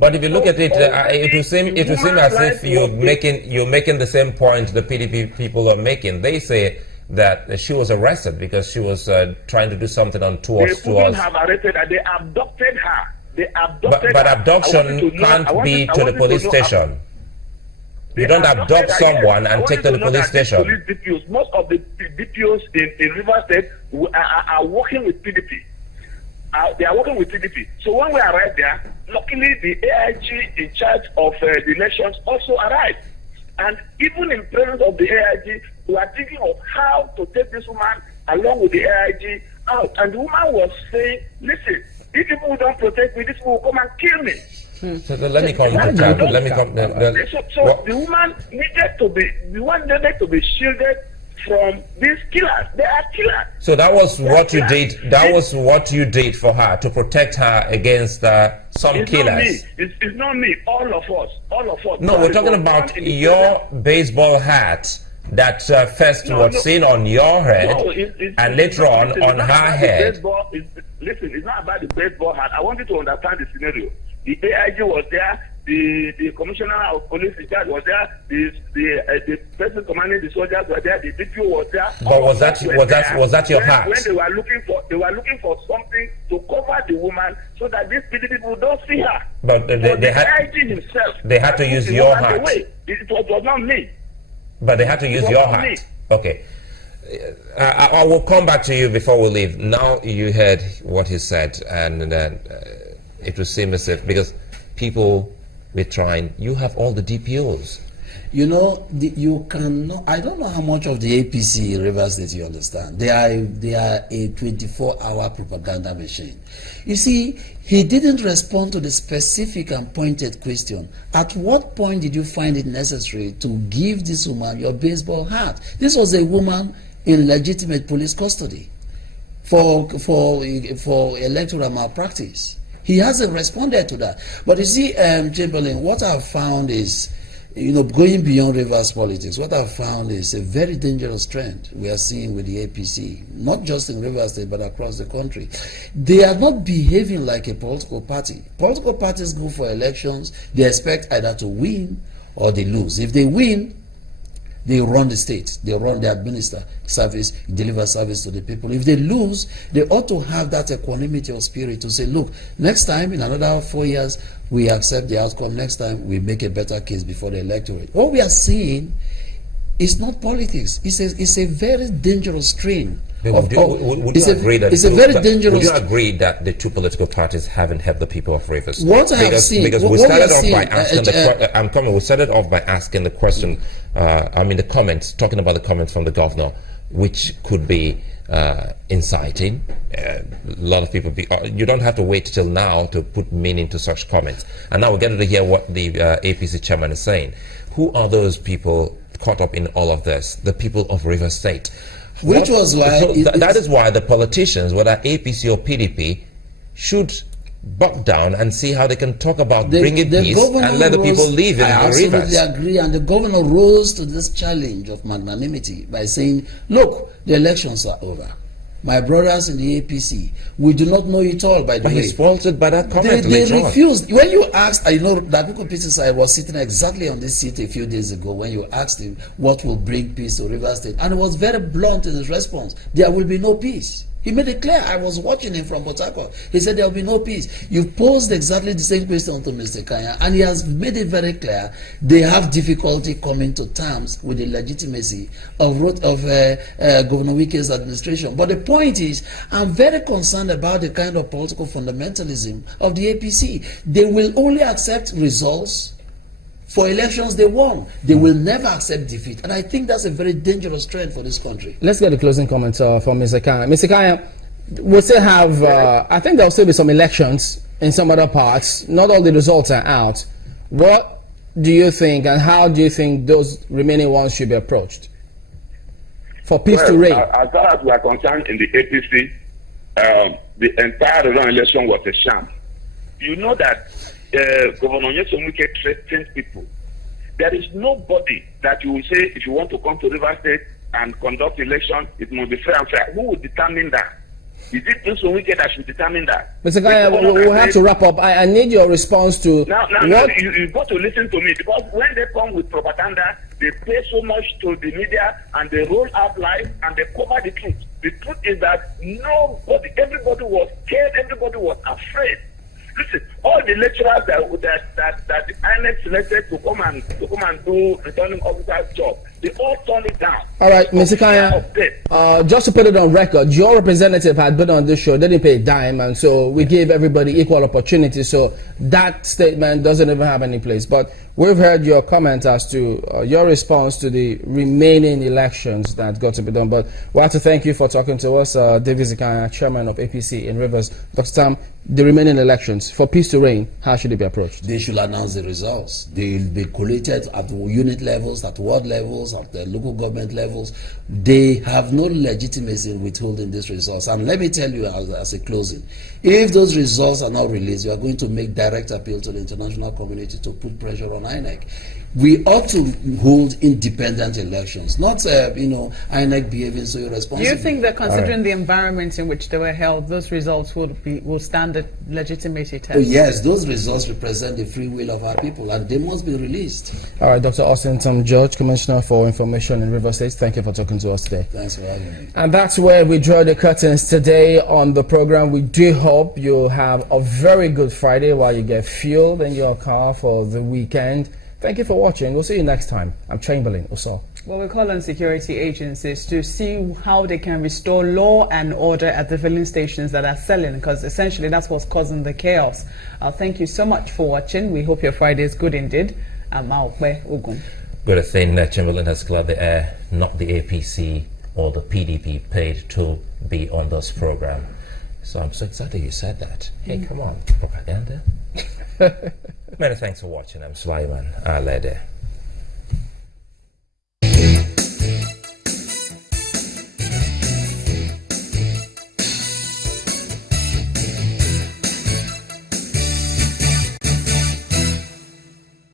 But if you look at it, it will seem as if you're making the same point the PDP people are making. They say that she was arrested because she was trying to do something on tours. They couldn't have arrested her. They abducted her. But abduction can't be to the police station. You don't abduct someone and take to the police station. Police DPOs, most of the DPOs in Rivers State are working with PDP. They are working with PDP. So when we arrived there, luckily the AIG in charge of the elections also arrived. And even in presence of the AIG, we are thinking of how to take this woman along with the AIG out. And the woman was saying, listen, if people don't protect me, this will come and kill me. So let me come to that. So the woman needed to be shielded from these killers. They are killers. So that was what you did. That was what you did for her to protect her against some killers. It's not me. All of us. No, we're talking about your baseball hat that first was seen on your head and later on her head. Listen, it's not about the baseball hat. I want you to understand the scenario. The AIG was there. The commissioner of police in charge was there. The person commanding the soldiers were there. The DPO was there. But was that your hat? When they were looking for something to cover the woman so that these people don't see her. But they had AIG himself. They had to use your hat. It was not me. But they had to use your hat. Okay. I will come back to you before we leave. Now you heard what he said, and it will seem as if, because people were trying, you have all the DPOs. You know, you cannot, I don't know how much of the APC in Rivers State you understand. They are a 24-hour propaganda machine. You see, he didn't respond to the specific and pointed question. At what point did you find it necessary to give this woman your baseball hat? This was a woman in legitimate police custody for electoral malpractice. He hasn't responded to that. But you see, Chamberlain, what I've found is, going beyond Rivers politics, what I've found is a very dangerous trend we are seeing with the APC, not just in Rivers State, but across the country. They are not behaving like a political party. Political parties go for elections, they expect either to win or they lose. If they win, they run the state, they administer service, deliver service to the people. If they lose, they ought to have that equanimity of spirit to say, look, next time, in another 4 years, we accept the outcome. Next time, we make a better case before the electorate. What we are seeing is not politics. It's a very dangerous strain. Would you agree that the two political parties haven't helped the people of Rivers? What I have seen, because we started off by asking We started off by asking the question. The comments, talking about the comments from the governor, which could be inciting. A lot of people. You don't have to wait till now to put meaning to such comments. And now we're getting to hear what the APC chairman is saying. Who are those people caught up in all of this? The people of Rivers State. Which was why... that is why the politicians, whether APC or PDP, should buck down and see how they can talk about bringing peace and let the people live in the Rivers. I absolutely agree, and the governor rose to this challenge of magnanimity by saying, look, the elections are over. My brothers in the APC, we do not know it all, by the way. He's faulted by that comment. They refused. When you asked, I know that Davies Ibiamu was sitting exactly on this seat a few days ago when you asked him what will bring peace to Rivers State. And he was very blunt in his response. There will be no peace. He made it clear. I was watching him from Pt.2. He said there will be no peace. You posed exactly the same question to Mr. Kanya, and he has made it very clear they have difficulty coming to terms with the legitimacy of Governor Wike's administration. But the point is, I'm very concerned about the kind of political fundamentalism of the APC. They will only accept results for elections they won. They will never accept defeat. And I think that's a very dangerous trend for this country. Let's get a closing comment from Mr. Kanya. Mr. Kanya, we'll still have, I think there'll still be some elections in some other parts. Not all the results are out. What do you think, and how do you think those remaining ones should be approached for peace to reign? As far as we are concerned in the APC, the entire election was a sham. You know that Governor Wike threatens people. There is nobody that you will say, if you want to come to Rivers State and conduct election, it must be fair and fair. Who will determine that? Is it those so wicked that should determine that? Mr. Kaya, we'll have to wrap up. I need your response to now you got to listen to me, because when they come with propaganda, they pay so much to the media and they roll out lies and they cover the truth. The truth is that everybody was scared, everybody was afraid. Listen, all the lecturers that the INEC selected to come and do returning officer's job, they all turned it down. All right, Mr. Kaya, just to put it on record, your representative had been on this show, they didn't pay a dime, and so we gave everybody equal opportunity, so that statement doesn't even have any place. But we've heard your comment as to your response to the remaining elections that got to be done. But we have to thank you for talking to us, Davies Ibiamu, chairman of APC in Rivers. Dr. Tam, the remaining elections, for peace to reign, how should it be approached? They should announce the results. They'll be collated at unit levels, at ward levels, at the local government levels. They have no legitimacy in withholding these results. And let me tell you as a closing, if those results are not released, you are going to make direct appeal to the international community to put pressure on INEC. We ought to hold independent elections, not INEC behaving so irresponsibly. Do you think that considering the environment in which they were held, those results will stand a legitimacy test? Oh, yes, those results represent the free will of our people, and they must be released. All right, Dr. Austin tam-George, Commissioner for Information in Rivers State, thank you for talking to us today. Thanks for having me. And that's where we draw the curtains today on the program. We do hope you'll have a very good Friday while you get fueled in your car for the weekend. Thank you for watching. We'll see you next time. I'm Chamberlain Uso. Well, we call on security agencies to see how they can restore law and order at the filling stations that are selling, because essentially that's what's causing the chaos. Thank you so much for watching. We hope your Friday is good indeed. I'm Aokwe Ogun. Good a thing that Chamberlain has cleared the air, not the APC or the PDP paid to be on this program. So I'm so excited you said that. Hey, come on, propaganda. Many thanks for watching. I'm Sulaiman Alede.